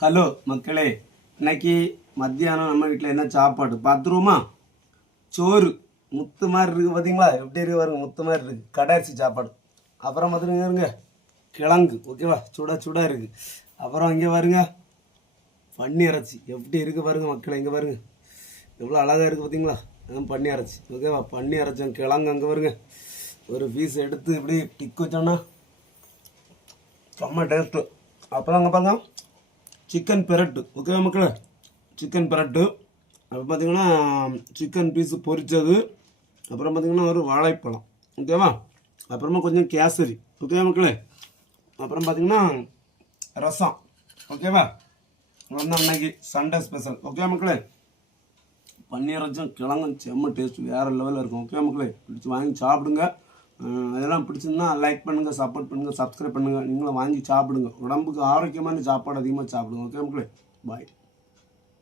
Hello மக்களே, இன்னைக்கு மத்தியானம் நம்ம வீட்டில் என்ன சாப்பாடு பார்த்துருவோமா? சோறு முத்து மாதிரி இருக்குது பார்த்தீங்களா? எப்படி இருக்கு பாருங்க, முத்து மாதிரி இருக்குது. கடைசி சாப்பாடு. அப்புறம் பார்த்துருங்க கிழங்கு, ஓகேவா? சுடாக இருக்குது. அப்புறம் இங்கே பாருங்க பன்னி இறைச்சி எப்படி இருக்குது பாருங்க மக்களே. இங்கே பாருங்க எவ்வளோ அழகாக இருக்குது பார்த்தீங்களா? அதான் பன்னி இறைச்சி, ஓகேவா? பன்னி இறைச்சோம் கிழங்கு. அங்கே பாருங்க ஒரு பீஸ் எடுத்து இப்படி டிக் வச்சோன்னா செம்ம டேஸ்ட்டு. அப்புறம் அங்கே பாருங்க சிக்கன் பெரட்டு, ஓகேவா மக்களே? சிக்கன் பெரட்டு. அப்புறம் பார்த்தீங்கன்னா சிக்கன் பீஸு பொரித்தது. அப்புறம் பார்த்தீங்கன்னா ஒரு வாழைப்பழம், ஓகேவா? அப்புறமா கொஞ்சம் கேசரி, ஓகேவா மக்களே? அப்புறம் பார்த்தீங்கன்னா ரசம், ஓகேவா? வந்து அன்னைக்கு சண்டே ஸ்பெஷல், ஓகேவா மக்களே? பன்னீர் ரசம் கிழங்கும் செம்ம டேஸ்ட் வேறு லெவலில் இருக்கும், ஓகேவா மக்களே? பிடிச்சி வாங்கி சாப்பிடுங்க. அதெல்லாம் பிடிச்சிருந்தா லைக் பண்ணுங்கள், சப்போர்ட் பண்ணுங்கள், சப்ஸ்கிரைப் பண்ணுங்கள். நீங்களும் வாங்கி சாப்பிடுங்க. உடம்புக்கு ஆரோக்கியமான சாப்பாடு அதிகமாக சாப்பிடுங்க, ஓகே மக்களே? பாய்.